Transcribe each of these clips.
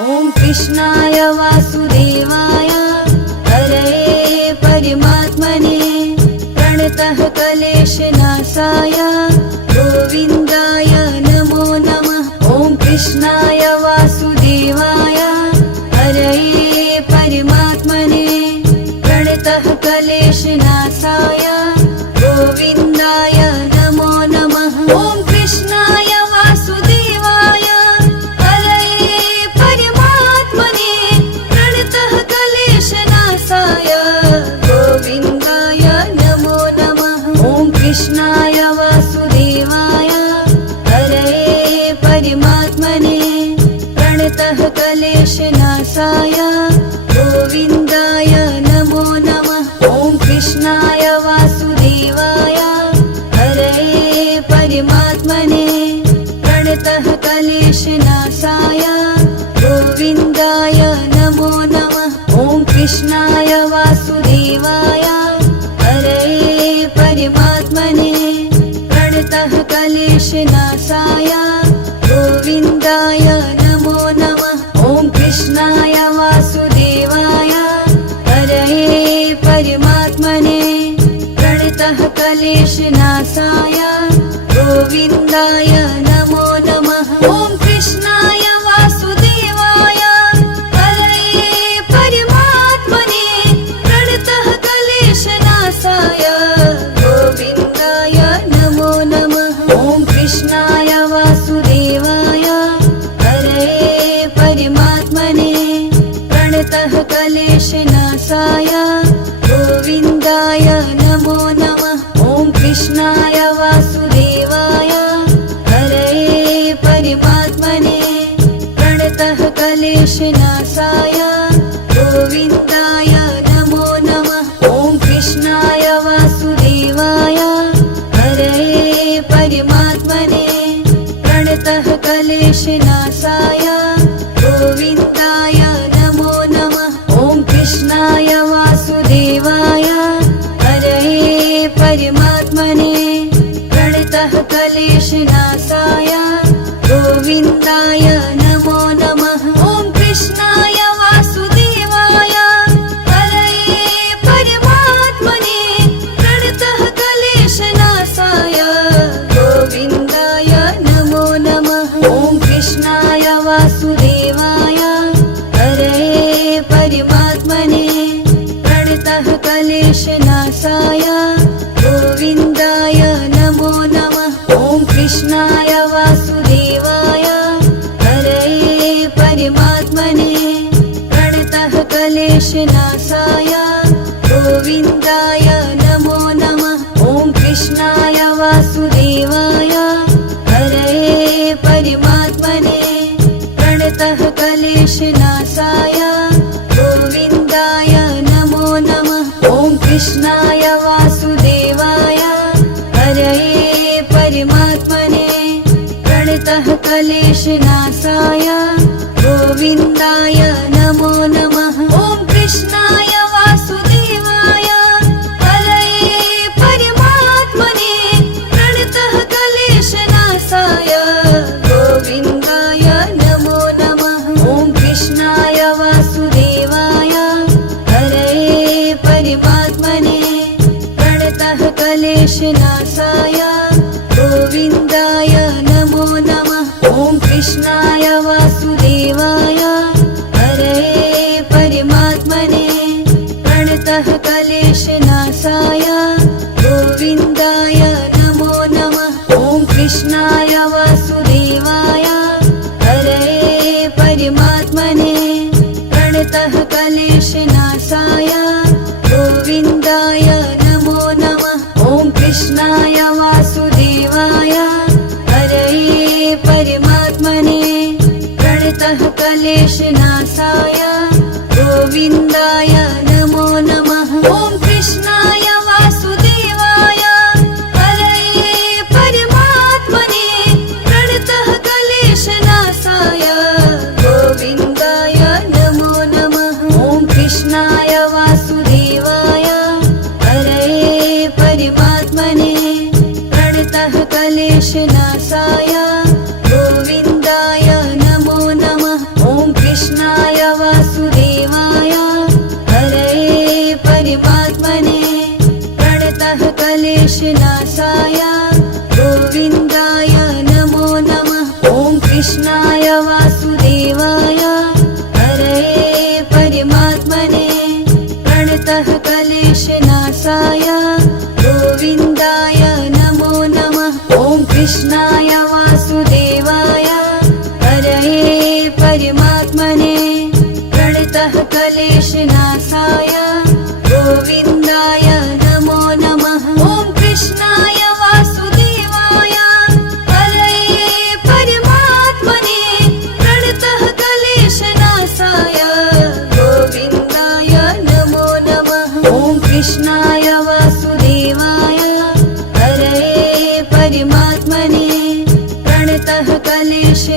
ॐ कृष्णाय वासुदेवाय हरये परमात्मने प्रणतः क्लेशनाशाय गोविन्दाय नमो नमः। ॐ कृष्णाय वासुदेवाय हरये परमात्मने प्रणतः क्लेशनाशाय गोविन्दाय नमो नमः। ॐ कृष्णाय वासुदेवाय हरये परमात्मने प्रणतः क्लेशनाशाय गोविन्दाय नमो नमः। ॐ कृष्णाय वासुदेवाय हरये परमात्मने प्रणतः क्लेशनाशाय गोविन्दाय नमो नमः। ॐ कृष्णाय वासुदेवाय हरये परमात्मने प्रणतः क्लेशनाशाय गोविन्दाय नमो नमः। ॐ कृष्णाय वासुदेवाय हरये परमात्मने प्रणतः क्लेशनाशाय गोविन्दाय नमो नमः। ॐ कृष्णाय वासुदेवाय हरये परमात्मने प्रणतः क्लेशनाशाय गोविन्दाय नमो नमः। ॐ कृष्णाय वासुदेवाय हरये परमात्मने प्रणतः क्लेशनाशाय गोविन्दाय नमो नमः। ॐ कृष्णाय वासुदेवाय हरये परमात्मने प्रणतः क्लेशनाशाय गोविन्दाय नमो नमः। ॐ कृष्णाय वासुदेवाय हरये परमात्मने प्रणतः क्लेशनाशाय गोविन्दाय नमो नमः। ॐ कृष्णाय वासुदेवाय हरये परमात्मने प्रणतः क्लेशनाशाय गोविन्दाय नमो नमः। ॐ कृष्णाय वासुदेवाय हरये परमात्मने प्रणतः क्लेशनाशाय गोविन्दाय नमो नमः। ॐ कृष्णाय वासुदेवाय हरये परमात्मने प्रणतः क्लेशनाशाय गोविन्दाय नमो नमः। ॐ कृष्णाय वासुदेवाय हरये परमात्मने प्रणतः क्लेशनाशाय गोविन्दाय नमो नमः। ॐ कृष्णाय वासुदेवाय हरये परमात्मने प्रणतः क्लेशनाशाय गोविन्दाय नमो नमः। ॐ कृष्णाय वासुदेवाय हरये परमात्मने प्रणतः क्लेशनाशाय गोविन्दाय नमो नमः। ॐ कृष्णाय वासुदेवाय हरये परमात्मने प्रणतः क्लेशनाशाय गोविन्दाय नमो नमः। ॐ कृष्णाय वासुदेवाय हरये परमात्मने प्रणतः क्लेशनाशाय गोविन्दाय नमो नमः। ॐ कृष्णाय वासुदेवाय हरये परमात्मने प्रणतः क्लेशनाशाय गोविन्दाय नमो नमः। ॐ कृष्णाय वासुदेवाय हरये परमात्मने प्रणतः क्लेशनाशाय गोविन्दाय नमो नमः। ॐ कृष्णाय वासुदेवाय हरये परमात्मने प्रणतः क्लेशनाशाय गोविन्दाय नमो नमः। ॐ कृष्णाय वासुदेवाय हरये परमात्मने प्रणतः क्लेशनाशाय गोविन्दाय नमो नमः। ॐ कृष्णाय वासुदेवाय हरये परमात्मने प्रणतः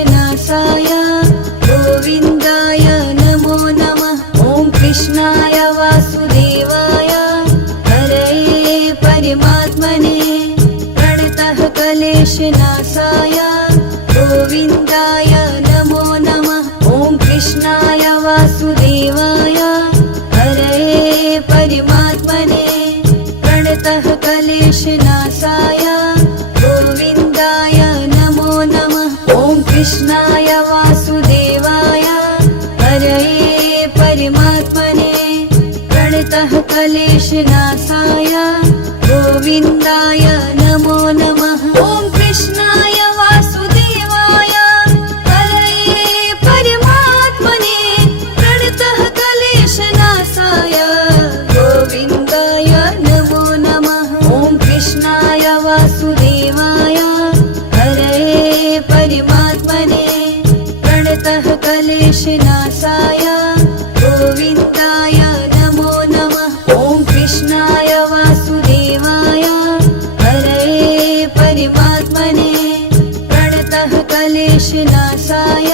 क्लेशनाशाय गोविन्दाय नमो नमः। ॐ कृष्णाय वासुदेवाय हरये परमात्मने प्रणतः क्लेशनाशाय गोविन्दाय नमो नमः। ॐ कृष्णाय वासुदेवाय हरये परमात्मने प्रणतः क्लेशनाशाय गोविन्दाय नमो नमः। ॐ कृष्णाय वासुदेवाय हरये परमात्मने प्रणतः क्लेशनाशाय गोविन्दाय नमो नमः। ॐ कृष्णाय वासुदेवाय हरये परमात्मने प्रणतः क्लेशनाशाय गोविन्दाय नमो नमः। ॐ कृष्णाय वासुदेवाय हरये परमात्मने प्रणतः क्लेशनाशाय गोविन्दाय नमो नमः। ॐ कृष्णाय वासुदेवाय हरये परमात्मने प्रणतः क्लेशनाशाय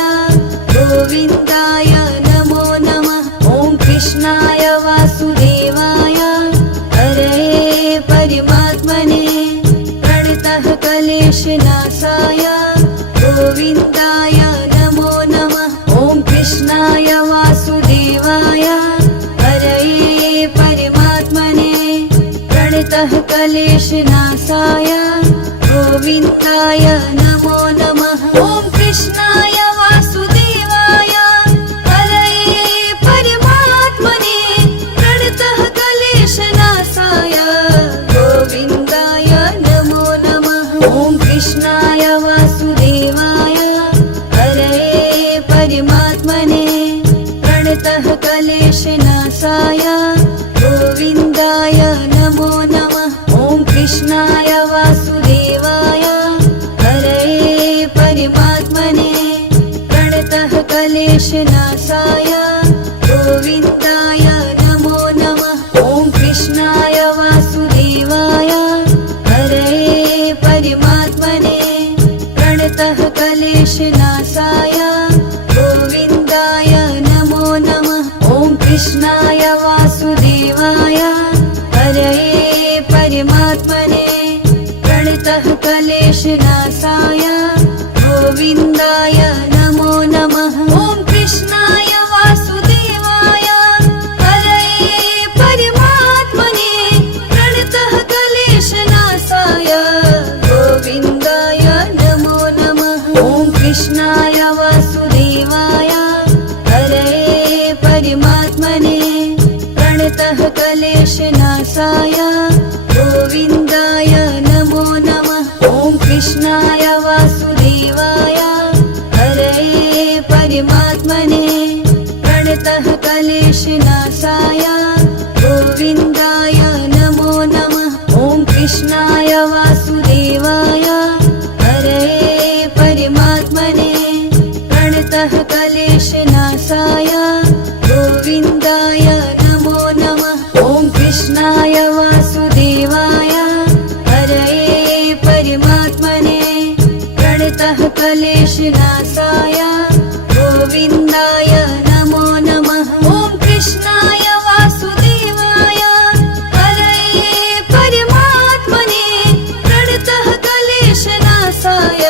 गोविन्दाय नमो नमः। ॐ कृष्णाय वासुदेवाय हरये परमात्मने प्रणतः क्लेशनाशाय गोविन्दाय नमो नमः। ॐ कृष्णाय वासुदेवाय हरये परमात्मने प्रणतः क्लेशनाशाय गोविन्दाय नमो नमः। ॐ कृष्णाय वासुदेवाय हरये परमात्मने प्रणतः क्लेशनाशाय गोविन्दाय नमो नमः। ॐ कृष्णाय वासुदेवाय हरये परमात्मने प्रणतः क्लेशनाशाय गोविन्दाय नमो नमः। ॐ कृष्णाय वासुदेवाय हरये परमात्मने प्रणतः क्लेशनाशाय गोविन्दाय नमो नमः। ॐ कृष्णाय वासुदेवाय हरये परमात्मने प्रणतः क्लेशनाशाय गोविन्दाय नमो नमः। ॐ कृष्णाय वासुदेवाय हरये परमात्मने प्रणतः क्लेशनाशाय गोविन्दाय नमो नमः। ॐ कृष्णाय वासुदेवाय हरये परमात्मने प्रणतः क्लेशनाशाय गोविन्दाय नमो नमः। ॐ कृष्णाय वासुदेवाय हरये परमात्मने प्रणतः क्लेशनाशाय गोविन्दाय नमो नमः। ॐ कृष्णाय वासुदेवाय हरये परमात्मने प्रणतः क्लेशनाशाय गोविन्दाय नमो नमः। ॐ कृष्णाय वासुदेवाय हरये परमात्मने प्रणतः क्लेशनाशाय गोविन्दाय नमो नमः। ॐ कृष्णाय वासुदेवाय हरये परमात्मने प्रणतः क्लेशनाशाय गोविन्दाय नमो नमः। ॐ कृष्णाय वासुदेवाय हरये परमात्मने प्रणतः क्लेशनाशाय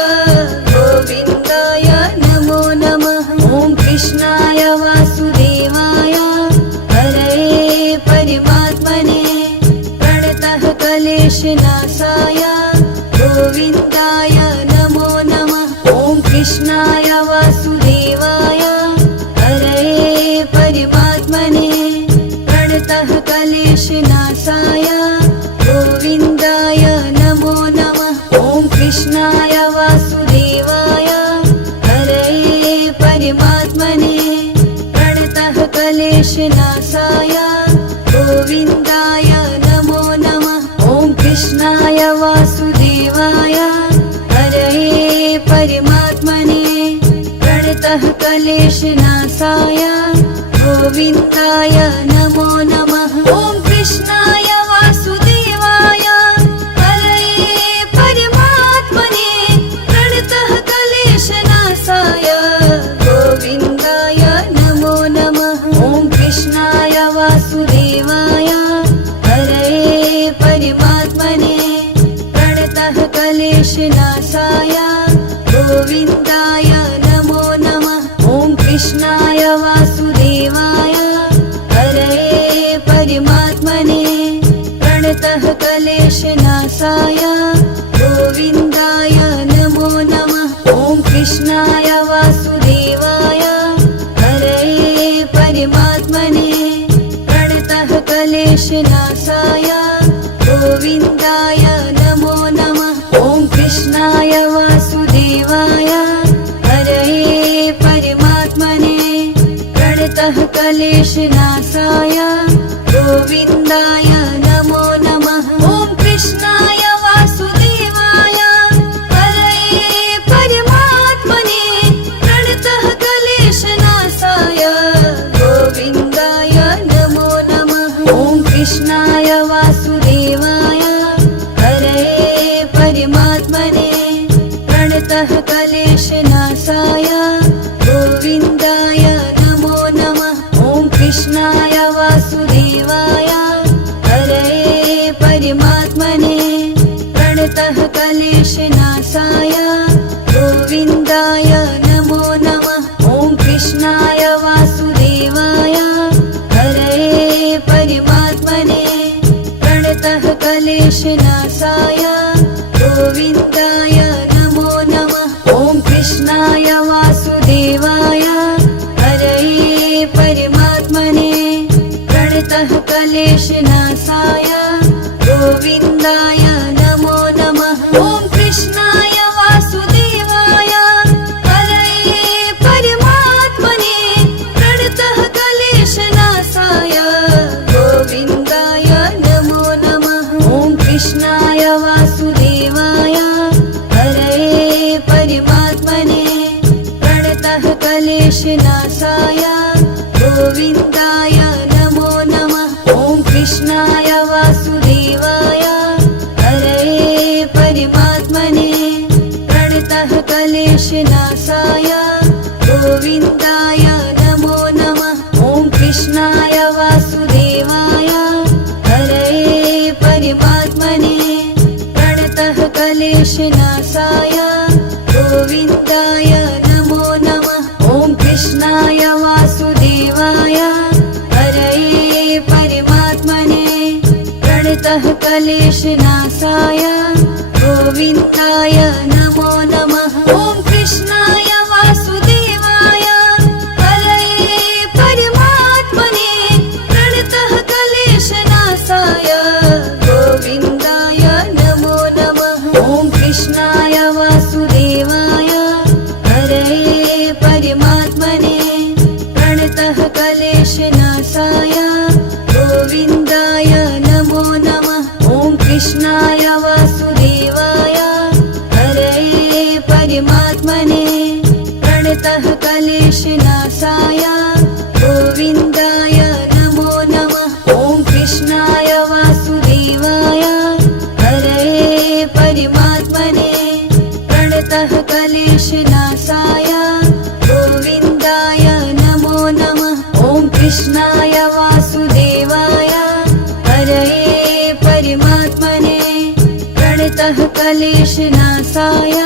गोविन्दाय नमो नमः। ॐ कृष्णाय वासुदेवाय हरये परमात्मने प्रणतः क्लेशनाशाय गोविन्दाय नमो नमः। ॐ कृष्णाय वासुदेवाय हरये परमात्मने प्रणतः क्लेशनाशाय गोविन्दाय नमो नमः। ॐ कृष्णाय वासुदेवाय हरये परमात्मने प्रणतः क्लेशनाशाय गोविन्दाय नमो नमः। ॐ कृष्णाय वासुदेवाय हरये परमात्मने प्रणतः क्लेशनाशाय गोविन्दाय नमो नमः। ॐ कृष्णाय वासुदेवाय हरये परमात्मने प्रणतः क्लेशनाशाय वासुदेवाय हरये परमात्मने प्रणतः क्लेशनाशाय गोविन्दाय नमो नमः। ॐ कृष्णाय वासुदेवाय हरये परमात्मने प्रणतः क्लेशनाशाय गोविन्दाय नमो नमः। ॐ कृष्णाय वासुदेवाय हरये परमात्मने प्रणतः क्लेशनाशाय गोविन्दाय नमो नमः। ॐ कृष्णाय वासुदेवाय हरये परमात्मने प्रणतः क्लेशनाशाय गोविन्दाय नमो नमः। ॐ कृष्णाय वासुदेवाय हरये परमात्मने प्रणतः क्लेशनाशाय गोविन्दाय नमो नमः। ॐ कृष्णाय वासुदेवाय हरये परमात्मने प्रणतः क्लेशनाशाय गोविन्दाय नमो नमः। ॐ कृष्णाय वासुदेवाय हरये परमात्मने प्रणतः क्लेशनाशाय गोविन्दाय नमो नमः। ॐ कृष्णाय वासुदेवाय हरये परमात्मने प्रणतः क्लेशनाशाय गोविन्दाय नमो नमः। ॐ कृष्णाय वासुदेवाय हरये परमात्मने प्रणतः क्लेशनाशाय गोविन्दाय नमो नमः। ॐ कृष्णाय वासुदेवाय हरये परमात्मने प्रणतः क्लेशनाशाय गोविन्दाय नमो नमः। ॐ कृष्णाय वासुदेवाय हरये परमात्मने प्रणतः क्लेशनाशाय गोविन्दाय नमो नमः। ॐ कृष्णाय वासुदेवाय हरये परमात्मने प्रणतः क्लेशनाशाय गोविन्दाय नमो नमः। ॐ कृष्णाय वासुदेवाय हरये परमात्मने प्रणतः क्लेशनाशाय गोविन्दाय नमो नमः। ॐ कृष्णाय वासुदेवाय हरये परमात्मने प्रणतः क्लेशनाशाय गोविन्दाय नमो नमः। ॐ कृष्णाय वासुदेवाय हरये परमात्मने प्रणतः क्लेशनाशाय गोविन्दाय नमो नमः। ॐ कृष्णाय वासुदेवाय हरये परमात्मने प्रणतः क्लेशनाशाय गोविन्दाय नमो नमः। ॐ कृष्णाय वासुदेवाय हरये परमात्मने प्रणतः क्लेशनाशाय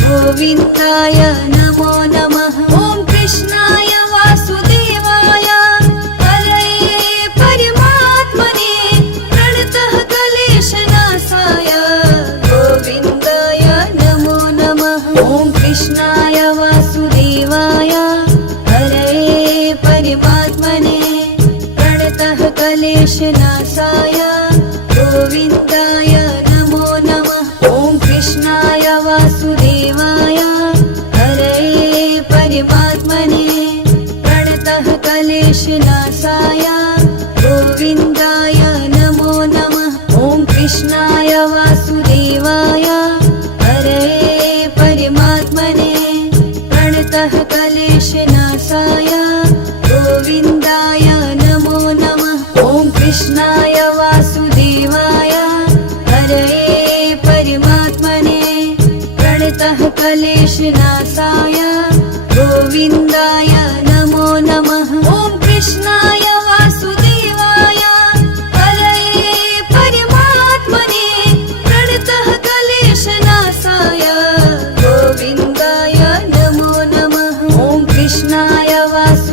गोविन्दाय नमो नमः। ॐ कृष्णाय वासुदेवाय हरये परमात्मने प्रणतः क्लेशनाशाय गोविन्दाय नमो नमः। ॐ कृष्णाय वासुदेवाय हरये परमात्मने प्रणतः क्लेशनाशाय गोविन्दाय नमो नमः। ॐ कृष्णाय वासुदेवाय हरये परमात्मने प्रणतः क्लेशनाशाय गोविन्दाय नमो नमः। ॐ कृष्णाय वासुदेवाय हरये परमात्मने प्रणतः क्लेशनाशाय गोविन्दाय नमो नमः। ॐ कृष्णाय वासुदेवाय हरये परमात्मने प्रणतः क्लेशनाशाय गोविन्दाय नमो नमः। ॐ कृष्णाय वासुदेवाय हरये परमात्मने प्रणतः क्लेशनाशाय गोविन्दाय नमो नमः। ॐ कृष्णाय वासुदेवाय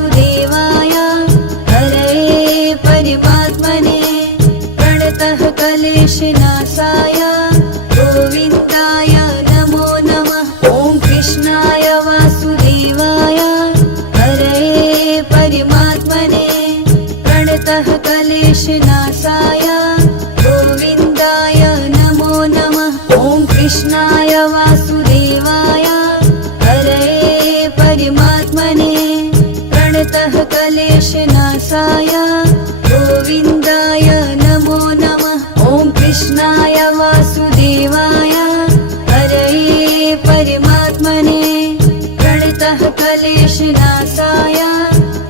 क्लेशनाशाय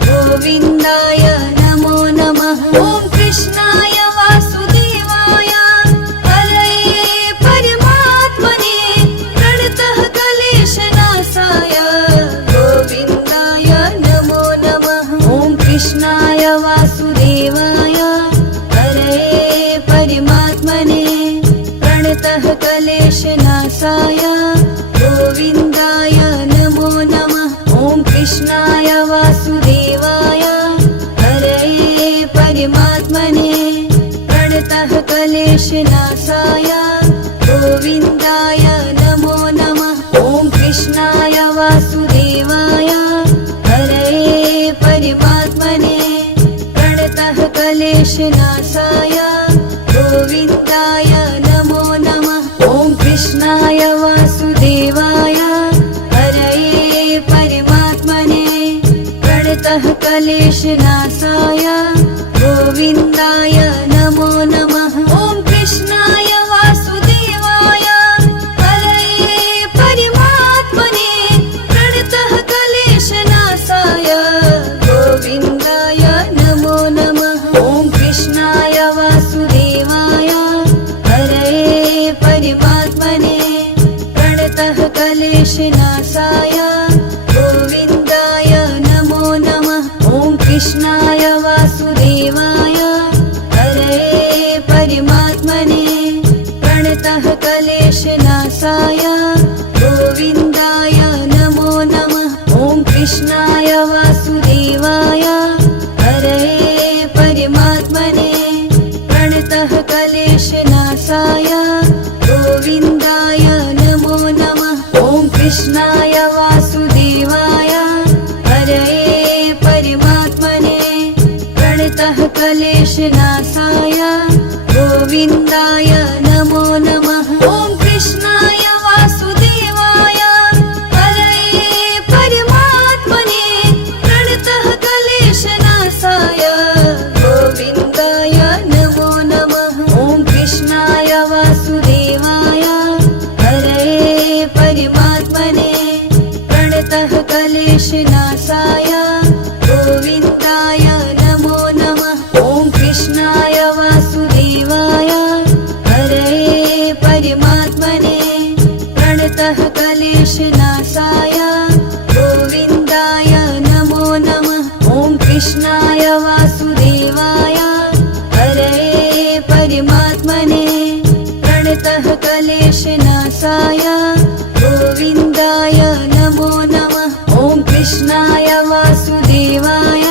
गोविन्दाय नमो नमः। ॐ कृष्णाय वासुदेवाय हरये परमात्मने प्रणतः क्लेशनाशाय गोविन्दाय नमो नमः। ॐ कृष्णाय वासुदेवाय हरये परमात्मने प्रणतः क्लेशनाशाय गोविन्दाय नमो नमः। ॐ कृष्णाय वासुदेवाय हरये परमात्मने प्रणतः क्लेशनाशाय गोविन्दाय नमो नमः। ॐ कृष्णाय वासुदेवाय हरये परमात्मने प्रणतः क्लेशनाशाय गोविन्दाय नमो नमः। ॐ कृष्णाय वासुदेवाय हरये परमात्मने प्रणतः क्लेशनाशाय गोविन्दाय नमो नमः। ॐ कृष्णाय वासुदेवाय हरये परमात्मने प्रणतः क्लेशनाशाय गोविन्दाय नमो नमः। ॐ कृष्णाय वासुदेवाय हरये परमात्मने प्रणतः क्लेशनाशाय गोविन्दाय नमो नमः। ॐ कृष्णाय वासुदेवाय हरये परमात्मने प्रणतः क्लेशनाशाय गोविन्दाय नमो नमः। ॐ कृष्णाय वासुदेवाय हरये परमात्मने प्रणतः क्लेशनाशाय गोविन्दाय नमो नमः। ॐ कृष्णाय वासुदेवाय हरये परमात्मने प्रणतः क्लेशनाशाय गोविन्दाय नमो नमः। ॐ कृष्णाय वासुदेवाय हरये परमात्मने प्रणतः क्लेशनाशाय गोविन्दाय नमो नमः। ॐ कृष्णाय वासुदेवाय हरये परमात्मने प्रणतः क्लेशनाशाय गोविन्दाय नमो नमः। ॐ कृष्णाय वासुदेवाय हरये परमात्मने प्रणतः क्लेशनाशाय गोविन्दाय नमो नमः। ॐ कृष्णाय वासुदेवाय हरये परमात्मने प्रणतः क्लेशनाशाय गोविन्दाय नमो नमः। ॐ कृष्णाय वासुदेवाय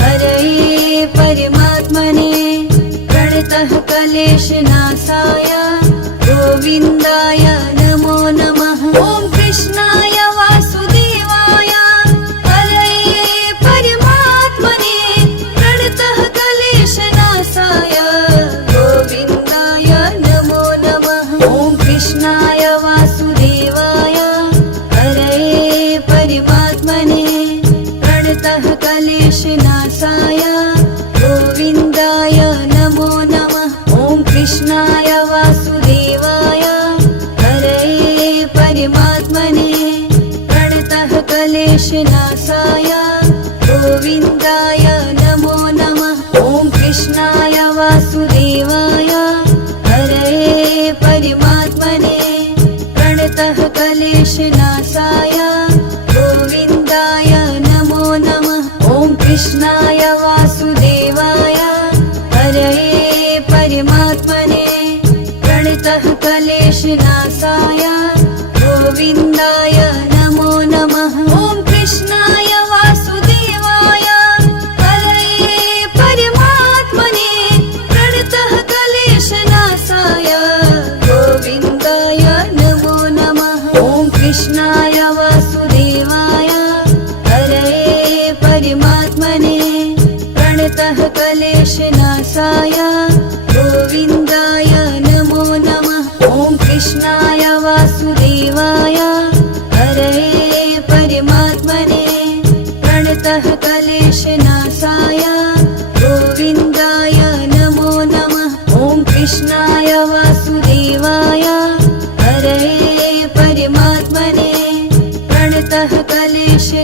हरये परमात्मने प्रणतः क्लेशनाशाय गोविन्दाय नमो नमः। ॐ कृष्णाय वासुदेवाय हरये परमात्मने प्रणतः क्लेशनाशाय गोविन्दाय नमो नमः। ॐ कृष्णाय वासुदेवाय हरये परमात्मने प्रणतः क्लेशनाशाय गोविन्दाय नमो नमः। ॐ कृष्णाय वासुदेवाय हरये परमात्मने प्रणतः क्लेशनाशाय गोविन्दाय नमो नमः। ॐ कृष्णाय वासुदेवाय हरये परमात्मने प्रणतः क्लेशनाशाय गोविन्दाय नमो नमः। ॐ कृष्णाय वासुदेवाय हरये परमात्मने प्रणतः क्लेशनाशाय गोविन्दाय नमो नमः। ॐ कृष्णाय वासुदेवाय हरये परमात्मने प्रणतः क्लेशनाशाय गोविन्दाय नमो नमः। ॐ कृष्णाय वासुदेवाय हरये परमात्मने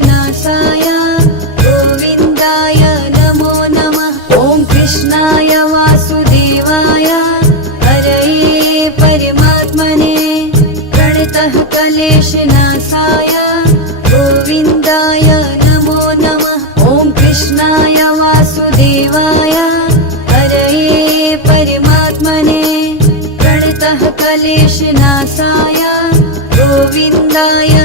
क्लेशनाशाय गोविन्दाय नमो नमः। ॐ कृष्णाय वासुदेवाय हरये परमात्मने प्रणतः क्लेशनाशाय गोविन्दाय नमो नमः। ॐ कृष्णाय वासुदेवाय हरये परमात्मने प्रणतः क्लेशनाशाय गोविन्दाय